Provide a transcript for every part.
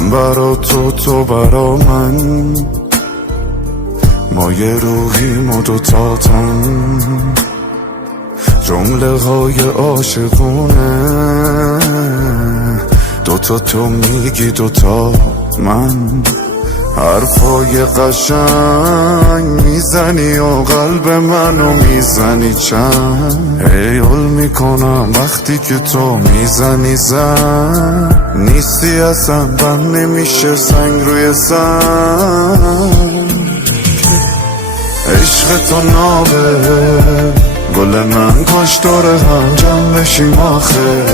من برا تو، تو برا من، ما یه روحیم و دوتاتن، جمله های عاشقونه، دوتا تو میگی دوتا من، حرفای قشنگ میزنی و قلب منو میزنی چند، هیول میکنم وقتی که تو میزنی زن، نیستی اصلا بند نمیشه سنگ روی سنگ. عشق تو نابه گل من، کاش دور هم جمع بشیم آخه،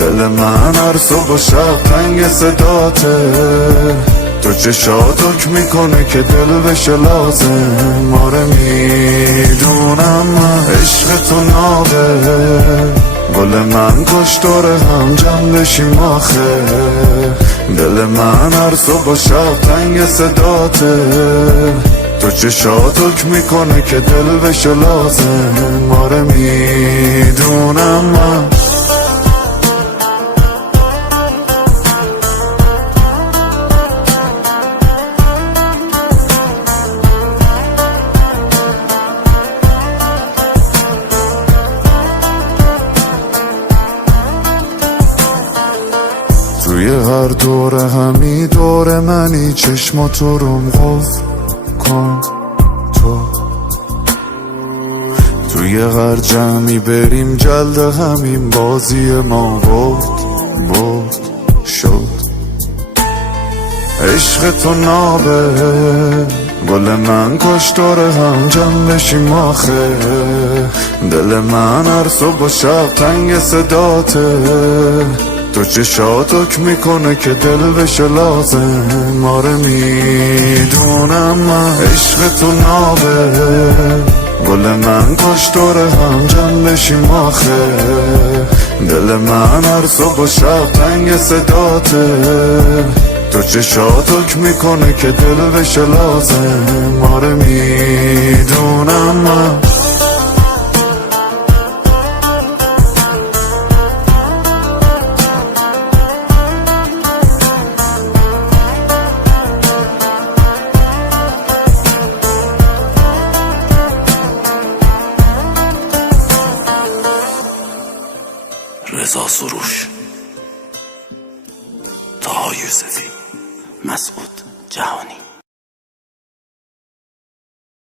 دل من هر صبح و شب تنگ صداته، تو چشات حکم میکنه که دل بشه لازم، آره میدونم من. عشق تو نابه گل من، کاش دور هم جمع بشیم آخه، دل من هر صبح و شب تنگ صداته، تو چشات حکم میکنه که دل بشه لازم، آره میدونم من. توی هر دوره همی دور منی، چشماتو روم قفل کن تو، توی هر جمعی بریم جلد همین بازی ما برد شد. عشق تو نابه گل من، کاش دور هم جمع بشیم آخه، دل من هر صبح و شب تنگ صداته، تو چشات حکم میکنه که دل بشه لازم، آره میدونم من. عشق تو نابه گل من، کاش دور هم جمع بشیم آخه، دل من هر صبح و شب تنگ صداته، تو چشات حکم میکنه که دل بشه لازم، آره میدونم من. رضا سروش، طاها یوسفی، مسعود جهانی.